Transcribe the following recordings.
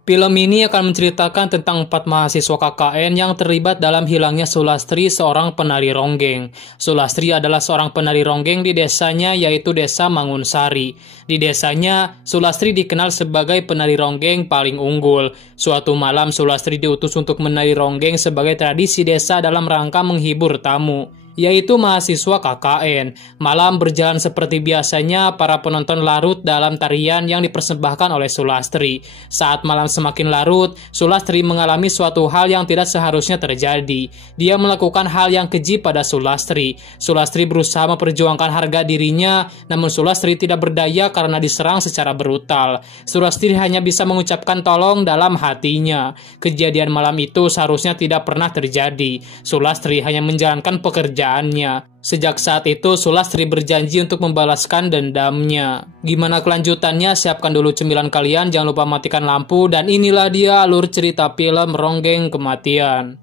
Film ini akan menceritakan tentang 4 mahasiswa KKN yang terlibat dalam hilangnya Sulastri, seorang penari ronggeng. Sulastri adalah seorang penari ronggeng di desanya, yaitu Desa Mangunsari. Di desanya, Sulastri dikenal sebagai penari ronggeng paling unggul. Suatu malam, Sulastri diutus untuk menari ronggeng sebagai tradisi desa dalam rangka menghibur tamu, yaitu mahasiswa KKN. Malam berjalan seperti biasanya, para penonton larut dalam tarian yang dipersembahkan oleh Sulastri. Saat malam semakin larut, Sulastri mengalami suatu hal yang tidak seharusnya terjadi. Dia melakukan hal yang keji pada Sulastri. Sulastri berusaha memperjuangkan harga dirinya, namun Sulastri tidak berdaya karena diserang secara brutal. Sulastri hanya bisa mengucapkan tolong dalam hatinya. Kejadian malam itu seharusnya tidak pernah terjadi. Sulastri hanya menjalankan pekerjaannya. Sejak saat itu, Sulastri berjanji untuk membalaskan dendamnya. Gimana kelanjutannya? Siapkan dulu cemilan kalian, jangan lupa matikan lampu, dan inilah dia alur cerita film Ronggeng Kematian.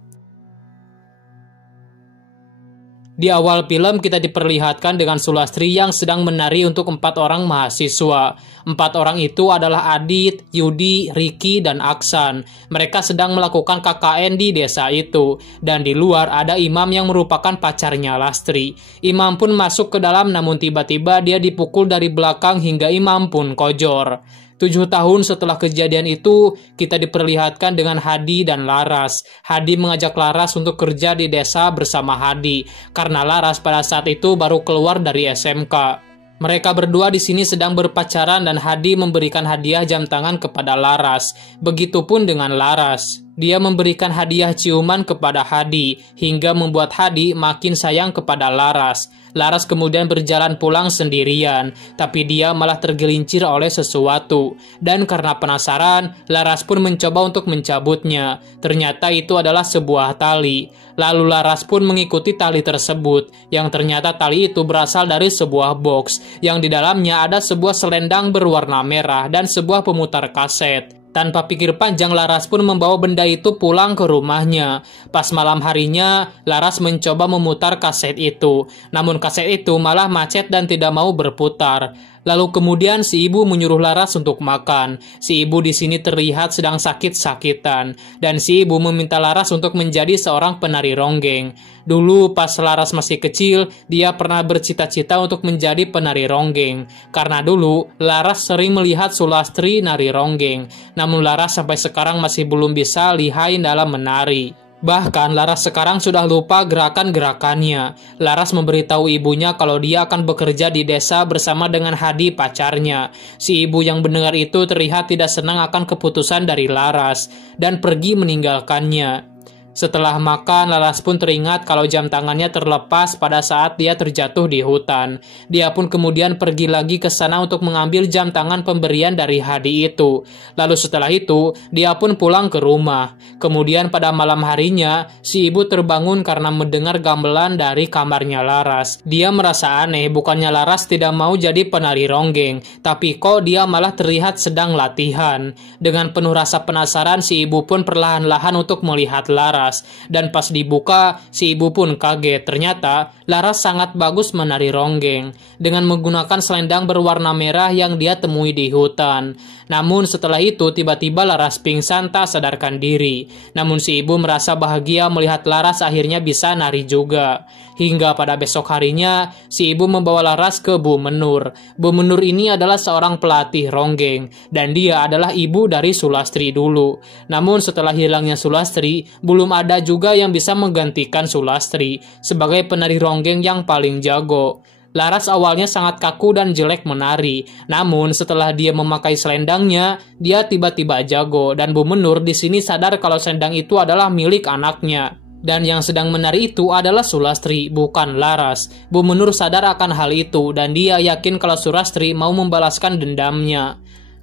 Di awal film kita diperlihatkan dengan Sulastri yang sedang menari untuk 4 orang mahasiswa. 4 orang itu adalah Adit, Yudi, Riki, dan Aksan. Mereka sedang melakukan KKN di desa itu. Dan di luar ada Imam yang merupakan pacarnya Lastri. Imam pun masuk ke dalam, namun tiba-tiba dia dipukul dari belakang hingga Imam pun kojor. 7 tahun setelah kejadian itu, kita diperlihatkan dengan Hadi dan Laras. Hadi mengajak Laras untuk kerja di desa bersama Hadi, karena Laras pada saat itu baru keluar dari SMK. Mereka berdua di sini sedang berpacaran dan Hadi memberikan hadiah jam tangan kepada Laras. Begitupun dengan Laras. Dia memberikan hadiah ciuman kepada Hadi, hingga membuat Hadi makin sayang kepada Laras. Laras kemudian berjalan pulang sendirian, tapi dia malah tergelincir oleh sesuatu. Dan karena penasaran, Laras pun mencoba untuk mencabutnya. Ternyata itu adalah sebuah tali. Lalu Laras pun mengikuti tali tersebut, yang ternyata tali itu berasal dari sebuah box, yang di dalamnya ada sebuah selendang berwarna merah dan sebuah pemutar kaset. Tanpa pikir panjang, Laras pun membawa benda itu pulang ke rumahnya. Pas malam harinya, Laras mencoba memutar kaset itu. Namun kaset itu malah macet dan tidak mau berputar. Lalu kemudian si ibu menyuruh Laras untuk makan. Si ibu di sini terlihat sedang sakit-sakitan. Dan si ibu meminta Laras untuk menjadi seorang penari ronggeng. Dulu pas Laras masih kecil, dia pernah bercita-cita untuk menjadi penari ronggeng. Karena dulu, Laras sering melihat Sulastri nari ronggeng. Namun Laras sampai sekarang masih belum bisa lihai dalam menari. Bahkan Laras sekarang sudah lupa gerakan-gerakannya. Laras memberitahu ibunya kalau dia akan bekerja di desa bersama dengan Hadi pacarnya. Si ibu yang mendengar itu terlihat tidak senang akan keputusan dari Laras dan pergi meninggalkannya. Setelah makan, Laras pun teringat kalau jam tangannya terlepas pada saat dia terjatuh di hutan. Dia pun kemudian pergi lagi ke sana untuk mengambil jam tangan pemberian dari Hadi itu. Lalu setelah itu, dia pun pulang ke rumah. Kemudian pada malam harinya, si ibu terbangun karena mendengar gamelan dari kamarnya Laras. Dia merasa aneh, bukannya Laras tidak mau jadi penari ronggeng, tapi kok dia malah terlihat sedang latihan. Dengan penuh rasa penasaran, si ibu pun perlahan-lahan untuk melihat Laras. Dan pas dibuka, si ibu pun kaget. Ternyata Laras sangat bagus menari ronggeng dengan menggunakan selendang berwarna merah yang dia temui di hutan. Namun setelah itu tiba-tiba Laras pingsan tak sadarkan diri. Namun si ibu merasa bahagia melihat Laras akhirnya bisa nari juga. Hingga pada besok harinya, si ibu membawa Laras ke Bu Menur. Bu Menur ini adalah seorang pelatih ronggeng, dan dia adalah ibu dari Sulastri dulu. Namun setelah hilangnya Sulastri, belum ada juga yang bisa menggantikan Sulastri sebagai penari ronggeng yang paling jago. Laras awalnya sangat kaku dan jelek menari, namun setelah dia memakai selendangnya, dia tiba-tiba jago, dan Bu Menur di sini sadar kalau selendang itu adalah milik anaknya. Dan yang sedang menari itu adalah Sulastri, bukan Laras. Bu Menur sadar akan hal itu, dan dia yakin kalau Sulastri mau membalaskan dendamnya.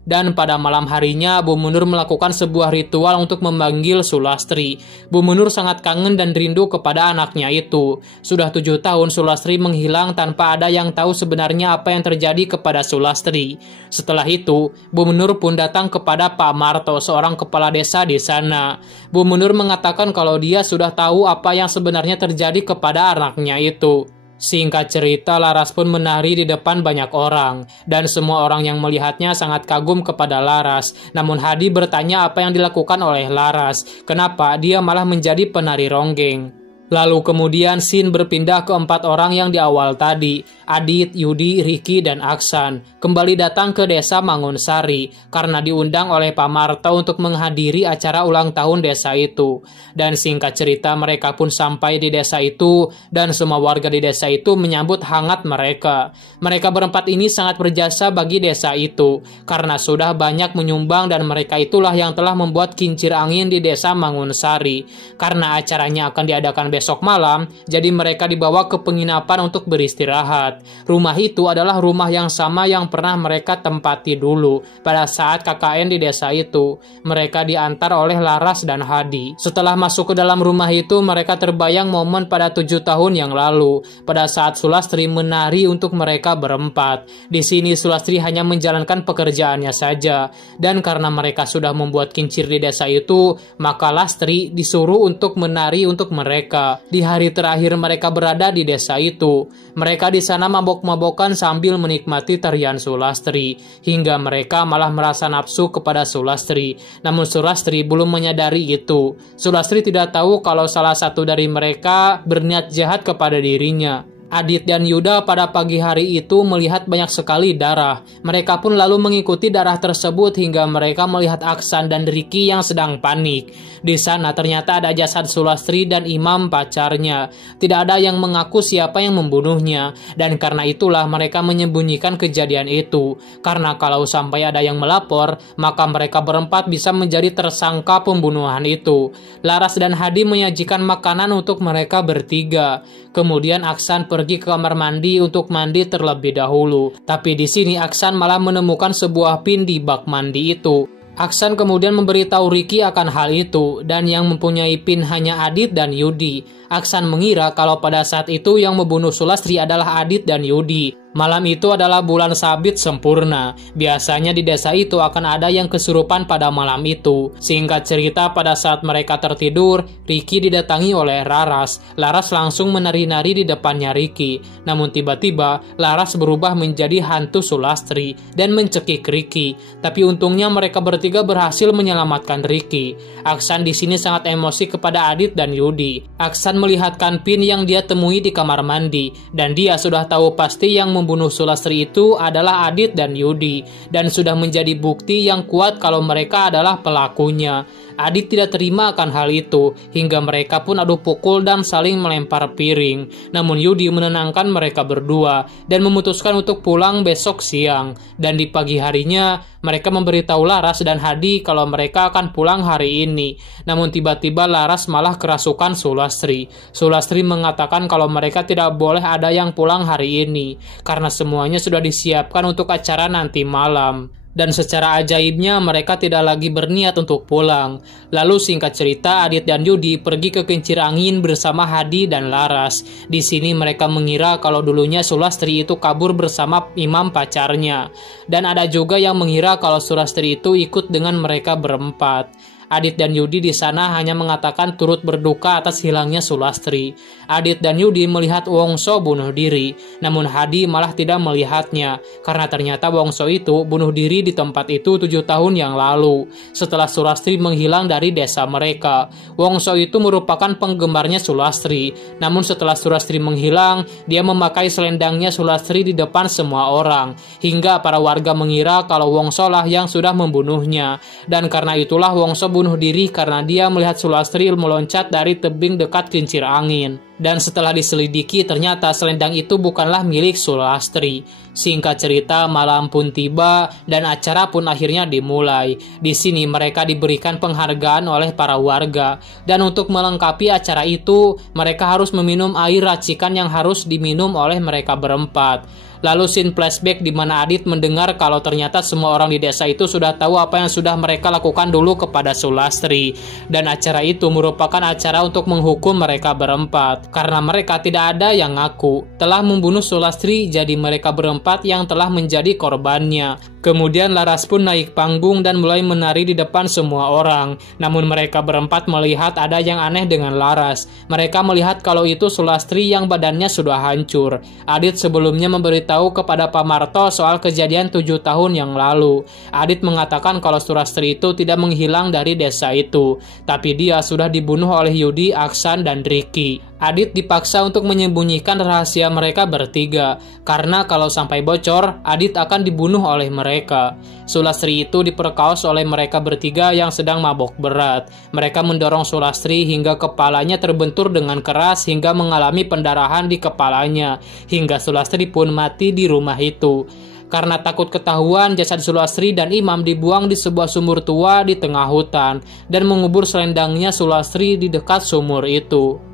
Dan pada malam harinya, Bu Menur melakukan sebuah ritual untuk memanggil Sulastri. Bu Menur sangat kangen dan rindu kepada anaknya itu. Sudah 7 tahun Sulastri menghilang tanpa ada yang tahu sebenarnya apa yang terjadi kepada Sulastri. Setelah itu, Bu Menur pun datang kepada Pak Marto, seorang kepala desa di sana. Bu Menur mengatakan kalau dia sudah tahu apa yang sebenarnya terjadi kepada anaknya itu. Singkat cerita, Laras pun menari di depan banyak orang, dan semua orang yang melihatnya sangat kagum kepada Laras. Namun Hadi bertanya apa yang dilakukan oleh Laras, kenapa dia malah menjadi penari ronggeng. Lalu kemudian scene berpindah ke 4 orang yang di awal tadi, Adit, Yudi, Riki, dan Aksan, kembali datang ke desa Mangunsari karena diundang oleh Pak Marto untuk menghadiri acara ulang tahun desa itu. Dan singkat cerita mereka pun sampai di desa itu dan semua warga di desa itu menyambut hangat mereka. Mereka berempat ini sangat berjasa bagi desa itu karena sudah banyak menyumbang dan mereka itulah yang telah membuat kincir angin di desa Mangunsari. Karena acaranya akan diadakan besok malam, jadi mereka dibawa ke penginapan untuk beristirahat. Rumah itu adalah rumah yang sama yang pernah mereka tempati dulu pada saat KKN di desa itu. Mereka diantar oleh Laras dan Hadi. Setelah masuk ke dalam rumah itu, mereka terbayang momen pada 7 tahun yang lalu, pada saat Sulastri menari untuk mereka berempat. Di sini Sulastri hanya menjalankan pekerjaannya saja, dan karena mereka sudah membuat kincir di desa itu, maka Lastri disuruh untuk menari untuk mereka. Di hari terakhir mereka berada di desa itu, mereka di sana mabok-mabokan sambil menikmati tarian Sulastri, hingga mereka malah merasa nafsu kepada Sulastri. Namun Sulastri belum menyadari itu. Sulastri tidak tahu kalau salah satu dari mereka berniat jahat kepada dirinya. Adit dan Yuda pada pagi hari itu melihat banyak sekali darah. Mereka pun lalu mengikuti darah tersebut hingga mereka melihat Aksan dan Riki yang sedang panik. Di sana ternyata ada jasad Sulastri dan Imam pacarnya. Tidak ada yang mengaku siapa yang membunuhnya, dan karena itulah mereka menyembunyikan kejadian itu. Karena kalau sampai ada yang melapor, maka mereka berempat bisa menjadi tersangka pembunuhan itu. Laras dan Hadi menyajikan makanan untuk mereka bertiga. Kemudian Aksan pergi ke kamar mandi untuk mandi terlebih dahulu. Tapi di sini Aksan malah menemukan sebuah pin di bak mandi itu. Aksan kemudian memberitahu Riki akan hal itu, dan yang mempunyai pin hanya Adit dan Yudi. Aksan mengira kalau pada saat itu yang membunuh Sulastri adalah Adit dan Yudi. Malam itu adalah bulan sabit sempurna. Biasanya di desa itu akan ada yang kesurupan pada malam itu. Singkat cerita, pada saat mereka tertidur, Riki didatangi oleh Laras. Laras langsung menari-nari di depannya Riki. Namun tiba-tiba, Laras berubah menjadi hantu Sulastri dan mencekik Riki. Tapi untungnya mereka bertiga berhasil menyelamatkan Riki. Aksan di sini sangat emosi kepada Adit dan Yudi. Aksan melihatkan pin yang dia temui di kamar mandi, dan dia sudah tahu pasti yang membunuh Sulastri itu adalah Adit dan Yudi, dan sudah menjadi bukti yang kuat kalau mereka adalah pelakunya. Adit tidak terima akan hal itu, hingga mereka pun adu pukul dan saling melempar piring. Namun Yudi menenangkan mereka berdua, dan memutuskan untuk pulang besok siang. Dan di pagi harinya, mereka memberitahu Laras dan Hadi kalau mereka akan pulang hari ini. Namun tiba-tiba Laras malah kerasukan Sulastri. Sulastri mengatakan kalau mereka tidak boleh ada yang pulang hari ini, karena semuanya sudah disiapkan untuk acara nanti malam. Dan secara ajaibnya mereka tidak lagi berniat untuk pulang. Lalu singkat cerita, Adit dan Yudi pergi ke kincir angin bersama Hadi dan Laras. Di sini mereka mengira kalau dulunya Sulastri itu kabur bersama Imam pacarnya. Dan ada juga yang mengira kalau Sulastri itu ikut dengan mereka berempat. Adit dan Yudi di sana hanya mengatakan turut berduka atas hilangnya Sulastri. Adit dan Yudi melihat Wongso bunuh diri, namun Hadi malah tidak melihatnya, karena ternyata Wongso itu bunuh diri di tempat itu 7 tahun yang lalu, setelah Sulastri menghilang dari desa mereka. Wongso itu merupakan penggemarnya Sulastri, namun setelah Sulastri menghilang, dia memakai selendangnya Sulastri di depan semua orang, hingga para warga mengira kalau Wongso lah yang sudah membunuhnya, dan karena itulah Wongso bunuh diri karena dia melihat Sulastri meloncat dari tebing dekat kincir angin. Dan setelah diselidiki ternyata selendang itu bukanlah milik Sulastri. Singkat cerita, malam pun tiba dan acara pun akhirnya dimulai. Di sini mereka diberikan penghargaan oleh para warga, dan untuk melengkapi acara itu mereka harus meminum air racikan yang harus diminum oleh mereka berempat. Lalu scene flashback di mana Adit mendengar kalau ternyata semua orang di desa itu sudah tahu apa yang sudah mereka lakukan dulu kepada Sulastri. Dan acara itu merupakan acara untuk menghukum mereka berempat. Karena mereka tidak ada yang ngaku telah membunuh Sulastri, jadi mereka berempat yang telah menjadi korbannya. Kemudian Laras pun naik panggung dan mulai menari di depan semua orang. Namun mereka berempat melihat ada yang aneh dengan Laras. Mereka melihat kalau itu Sulastri yang badannya sudah hancur. Adit sebelumnya memberitahu kepada Pak Marto soal kejadian 7 tahun yang lalu. Adit mengatakan kalau Sulastri itu tidak menghilang dari desa itu, tapi dia sudah dibunuh oleh Yudi, Aksan, dan Ricky. Adit dipaksa untuk menyembunyikan rahasia mereka bertiga, karena kalau sampai bocor, Adit akan dibunuh oleh mereka. Sulastri itu diperkaos oleh mereka bertiga yang sedang mabok berat. Mereka mendorong Sulastri hingga kepalanya terbentur dengan keras hingga mengalami pendarahan di kepalanya, hingga Sulastri pun mati di rumah itu. Karena takut ketahuan, jasad Sulastri dan Imam dibuang di sebuah sumur tua di tengah hutan dan mengubur selendangnya Sulastri di dekat sumur itu.